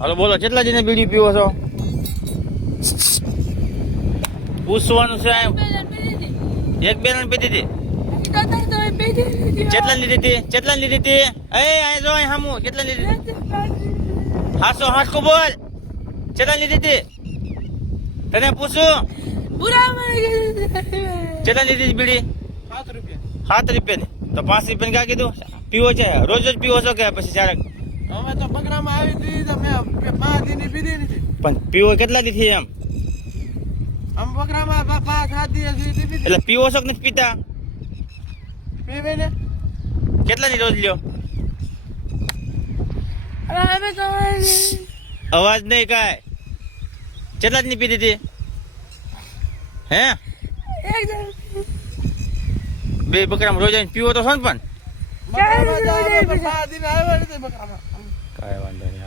હાલો બોલો, કેટલા દિને બીડી પીવો છો? પૂછવાનું છે. એક બેન પીધી હતી. કેટલા લીધી હતી? કેટલા લીધી હતી? અહીં જો અહીં સામું કેટલા લીધી? 700 બોલ. કેટલા લીધી હતી? તને પૂછું કેટલા લીધી હતી બીડી? 7 રૂપિયાની. તો 5 રૂપિયાની ક્યાં કીધું? પીવો છે રોજ જ પીવો છો કે પછી ક્યારેક? અમે તો બગડામાં આવી હતી તો મેં 5 દિન પીધી નથી. પણ પીવો કેટલા દી એમ? આમ બગડામાં 5-7 દિવસ પીધી. એટલે પીવો છો કે નથી પીતા? પીવે ને કેટલાની રોજ લ્યો? અવાજ નહીં કાંઈ. કેટલા ની પીધી હતી? હે બે બકરામાં રોજ આવીને પીવો તો છો ને? પણ બગડામાં 5 દિન આવ્યા નથી બગડામાં. કાંઈ વાંધો નહીં.